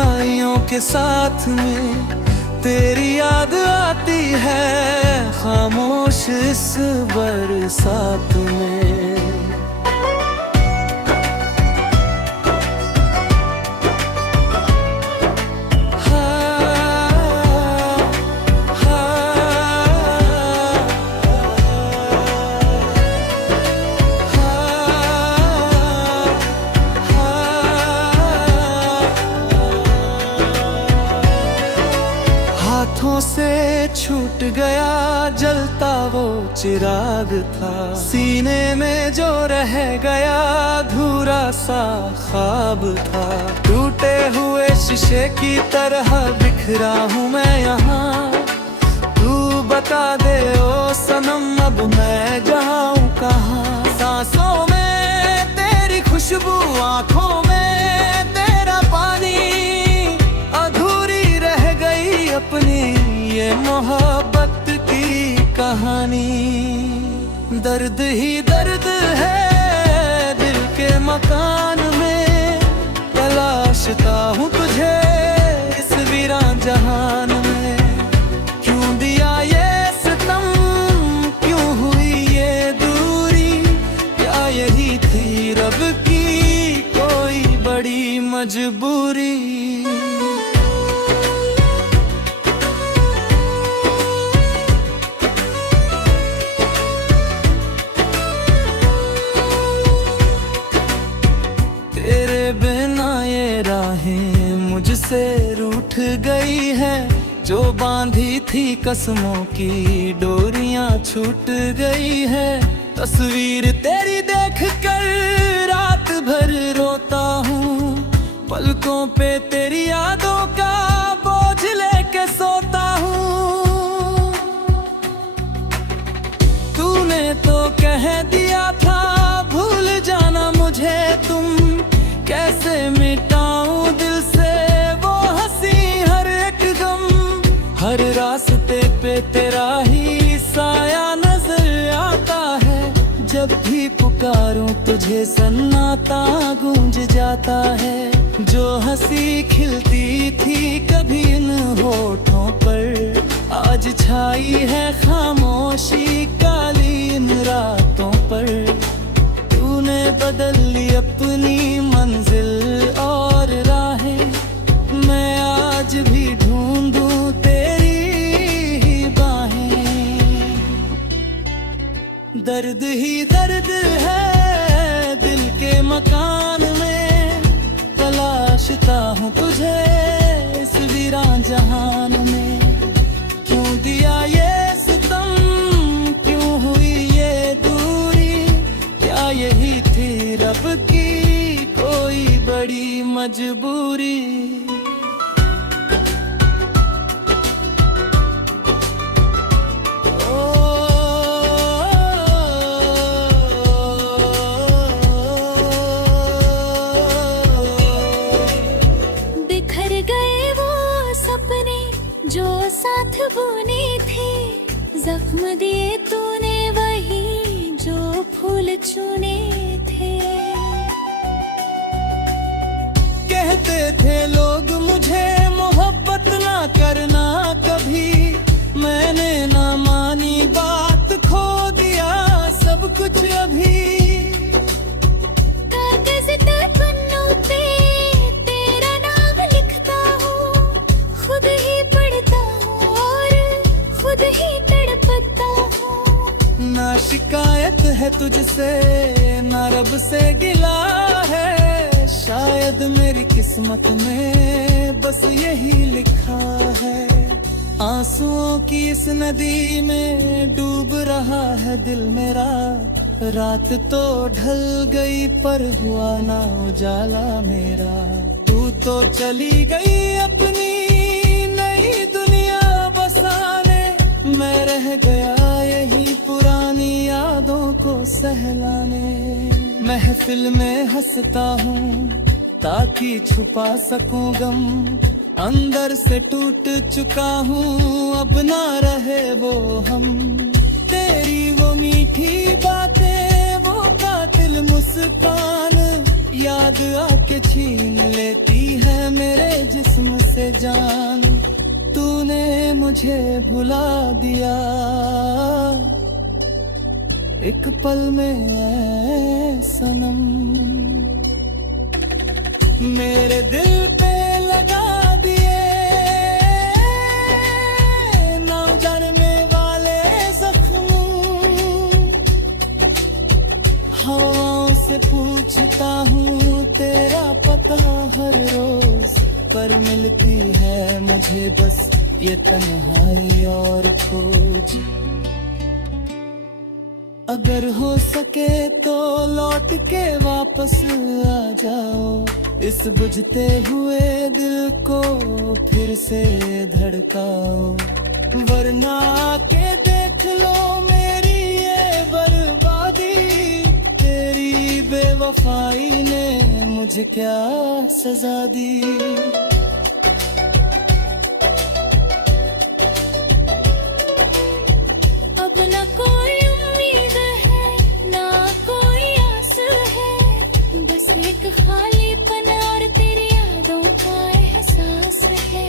तन्हाइयों के साथ में तेरी याद आती है, खामोश इस बरसात में। हाथों से छूट गया जलता वो चिराग था, सीने में जो रह गया अधूरा सा ख्वाब था। टूटे हुए शीशे की तरह बिखरा हूँ मैं यहाँ, तू बता दे ओ सनम अब मैं जाऊँ कहाँ। सांसों में तेरी खुशबू, आँखों में तेरा पानी, अपनी ये मोहब्बत की कहानी। दर्द ही दर्द है दिल के मकान में, तलाशता हूँ तुझे इस वीरान जहान में। क्यों दिया ये सितम, क्यों हुई ये दूरी, क्या यही थी रब की कोई बड़ी मजबूरी। मुझसे रूठ गई है, जो बांधी थी कसमों की डोरियां छूट गई है। तस्वीर तेरी देखकर रात भर रोता हूँ, पलकों पे तेरी यादों का बोझ लेके सोता हूँ। तूने तो कह दिया था भूल जाना मुझे तुम, कैसे मिटाऊं दिल से वो हंसी हर एक गम। हर रास्ते पे तेरा ही साया नजर आता है, जब भी पुकारूं तुझे सन्नाटा गूंज जाता है। जो हंसी खिलती थी कभी इन होठों पर, आज छाई है खामोशी काली इन रातों पर। तूने बदल ली अपनी मंजिल और राहें, मैं आज भी ढूंढूं तेरी ही बाहें। दर्द ही दर्द है दिल के मकान में, तलाशता हूँ तुझे इस वीरान जहान में। क्यों दिया ये सितम, क्यों हुई ये दूरी, क्या यही थी रब की कोई बड़ी मजबूरी। बिखर गए वो सपने जो साथ बुने थे, जख्म दिए तूने वही जो फूल चुने थे। कहते थे लोग मुझे मोहब्बत ना करना कभी, मैंने ना मानी बात, खो दिया सब कुछ अभी। कागज पर पन्नों पे तेरा नाम लिखता हूँ, खुद ही पढ़ता हूँ और खुद ही तड़पता हूँ। ना शिकायत है तुझसे ना रब से गिला है, शायद मेरी किस्मत में बस यही लिखा है। आंसुओं की इस नदी में डूब रहा है दिल मेरा, रात तो ढल गई पर हुआ ना उजाला मेरा। तू तो चली गई अपनी नई दुनिया बसाने, मैं रह गया यही पुरानी यादों को सहलाने। महफिल में हंसता हूँ ताकि छुपा सकूं गम, अंदर से टूट चुका हूँ अब ना रहे वो हम। तेरी वो मीठी बातें वो कातिल मुस्कान याद आके छीन लेती है मेरे जिस्म से जान। तूने मुझे भुला दिया एक पल में ऐ सनम। मेरे दिल पे लगा दिए ना जाने वाले जख्म। हवाओं से पूछता हूँ तेरा पता हर रोज, पर मिलती है मुझे बस ये तन्हाई और खोज। अगर हो सके तो लौट के वापस आ जाओ, इस बुझते हुए दिल को फिर से धड़काओ। वरना के देख लो मेरी ये बर्बादी, तेरी बेवफाई ने मुझे क्या सजा दी। अब न कोई उम्मीद है ना कोई आस है, बस एक खालीपन और तेरी यादों का एहसास है।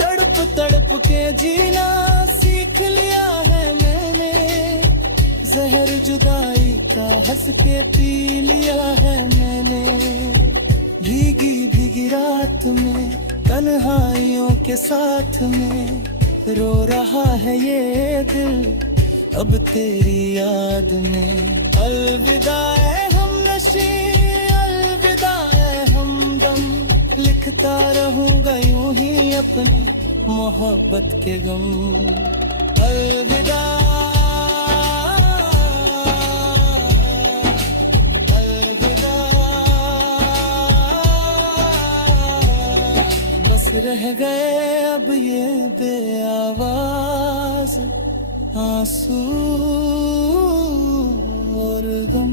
तड़प तड़प के जीना सीख लिया है मैंने, जहर जुदाई का हंस के पी लिया है मैंने। भीगी भीगी रात में तन्हाइयों के साथ में रो रहा है ये दिल अब तेरी याद में। अलविदा ए हमनशी, अलविदा ए हमदम, लिखता रहूंगा यूं ही अपनी मोहब्बत के गम। अलविदा अलविदा, बस रह गए अब ये बेआवाज आंसू और गम।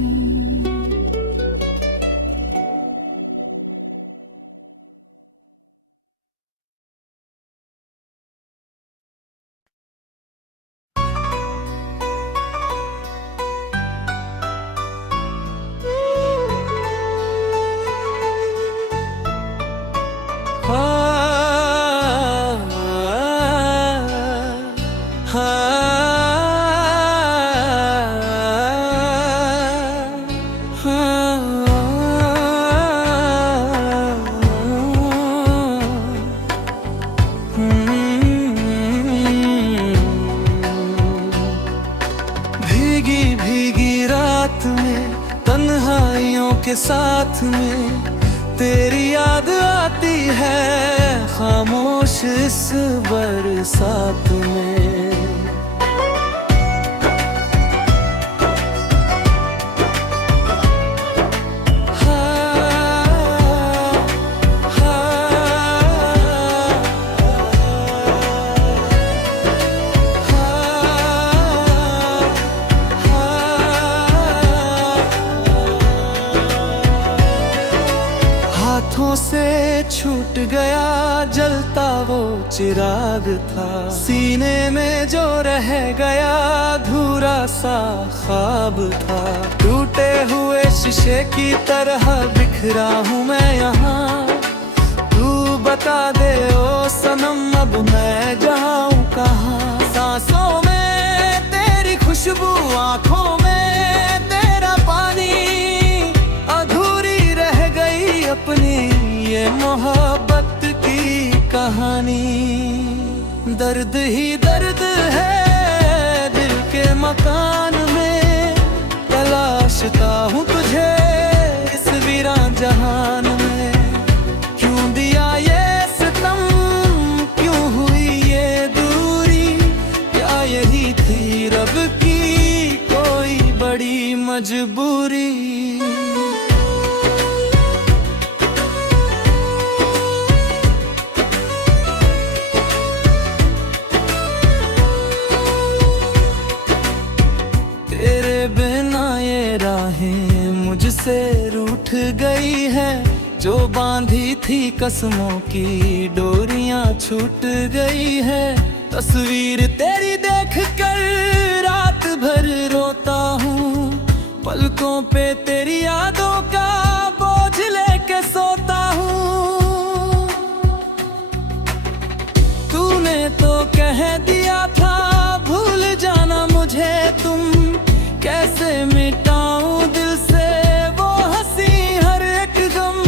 भीगी भीगी रात में तन्हाइयों के साथ में तेरी याद आती है खामोश इस बरसात में। हाथों से छूट गया जलता वो चिराग था, सीने में जो रह गया अधूरा सा ख्वाब था। टूटे हुए शीशे की तरह बिखरा हूँ मैं यहाँ, तू बता दे ओ सनम अब मैं जाऊँ कहाँ। सांसों में तेरी खुशबू, आँखों में तेरा पानी, अधूरी रह गई अपनी ये मोहब्बत की कहानी। दर्द ही दर्द है दिल के मकान में, तलाशता हूँ तुझे इस वीरान जहान में। क्यों दिया ये सितम, क्यों हुई ये दूरी, क्या यही थी रब की कोई बड़ी मजबूरी। मुझसे रूठ गई है जो बांधी थी कसमों की डोरियां छूट गई है। तस्वीर तेरी देखकर रात भर रोता हूँ, पलकों पे तेरी यादों का बोझ लेके के सोता हूँ। तूने तो कह दिया था भूल जाना मुझे तुम, कैसे मिटाऊं दिल से वो हंसी हर एक गम।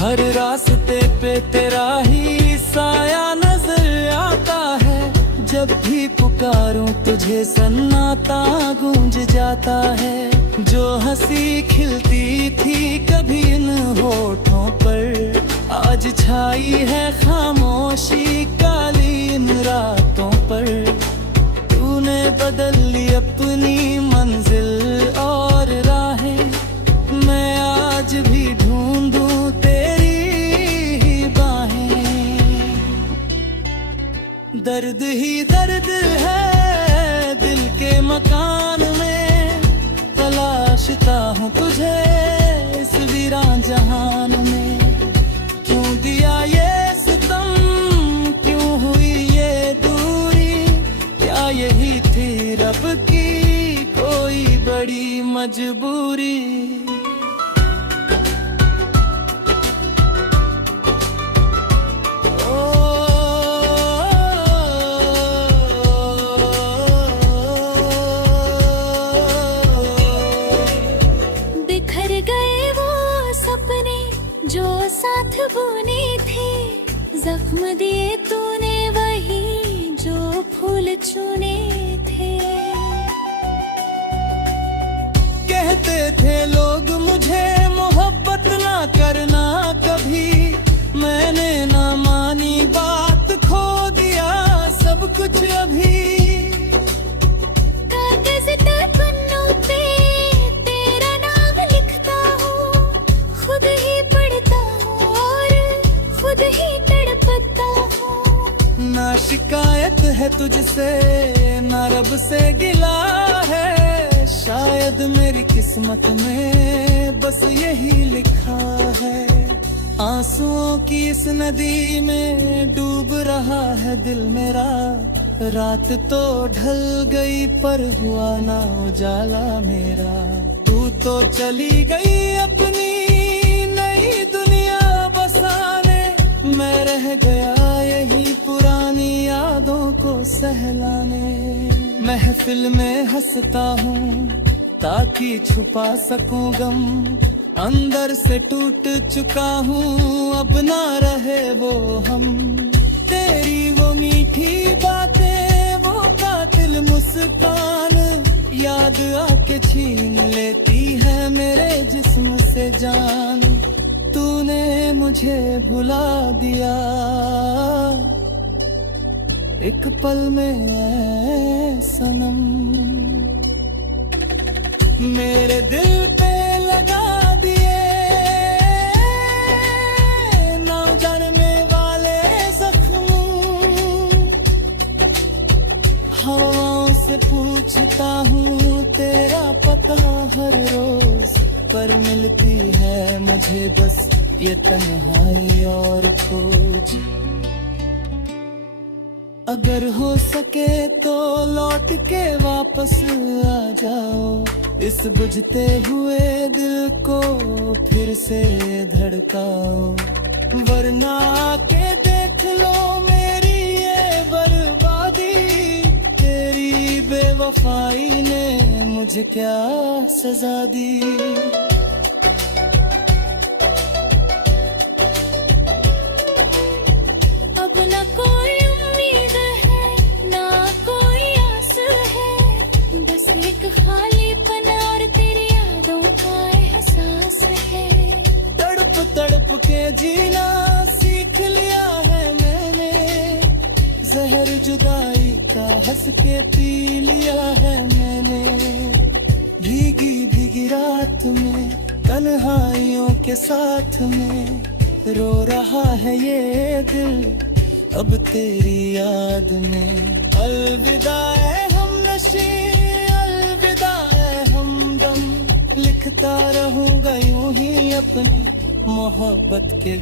हर रास्ते पे तेरा ही साया नजर आता है, जब भी पुकारूं तुझे सन्नाटा गूंज जाता है। जो हंसी खिलती थी कभी इन होठों पर, आज छाई है खामोशी काली इन रातों पर। तूने बदल ली अपनी मंजिल और राहें, मैं आज भी ढूंढूं तेरी ही बाहें। दर्द ही दर्द है दिल के मकान में, तलाशता हूँ तुझे इस वीरान जहान में। क्यों दिया ये सितम, क्यों हुई ये दूरी, क्या यही थी रब की कोई बड़ी मजबूरी। बिखर गए वो सपने जो साथ बुने थे, जख्म दिए तूने वही जो फूल चुने थे। कहते थे लोग मुझे मोहब्बत ना करना कभी, मैंने ना मानी बात, खो दिया सब कुछ अभी। कागज पे पन्नों पे तेरा नाम लिखता हूँ, खुद ही पढ़ता हूँ और खुद ही तड़पता हूँ। ना शिकायत है तुझसे ना रब से गिला है, शायद मेरी किस्मत में बस यही लिखा है। आंसुओं की इस नदी में डूब रहा है दिल मेरा, रात तो ढल गई पर हुआ ना उजाला मेरा। तू तो चली गई अपनी नई दुनिया बसाने, मैं रह गया यही पुरानी यादों को सहलाने। महफिल में हंसता हूँ ताकि छुपा सकूं गम, अंदर से टूट चुका हूँ अब ना रहे वो हम। तेरी वो मीठी बातें वो कातिल मुस्कान, याद आके छीन लेती है मेरे जिस्म से जान। तूने मुझे भुला दिया एक पल में सनम, मेरे दिल पे लगा दिए ना जानने वाले जख्म। हवाओं से पूछता हूँ तेरा पता हर रोज, पर मिलती है मुझे बस ये तन्हाई और खोज। अगर हो सके तो लौट के वापस आ जाओ, इस बुझते हुए दिल को फिर से धड़काओ। वरना के देख लो मेरी ये बर्बादी, तेरी बेवफाई ने मुझे क्या सजा दी। अब न कोई उम्मीद है ना कोई आस है, बस एक खालीपन और तेरी यादों का एहसास है। तड़प तड़प के जीना सीख लिया है मैंने, जहर जुदाई का हंस के पी लिया है मैंने। भीगी भीगी रात में तन्हाइयों के साथ में, रो रहा है ये दिल अब तेरी याद में। अलविदा है हमनशी, अलविदा है हमदम, लिखता रहूंगा यूं ही अपनी मोहब्बत के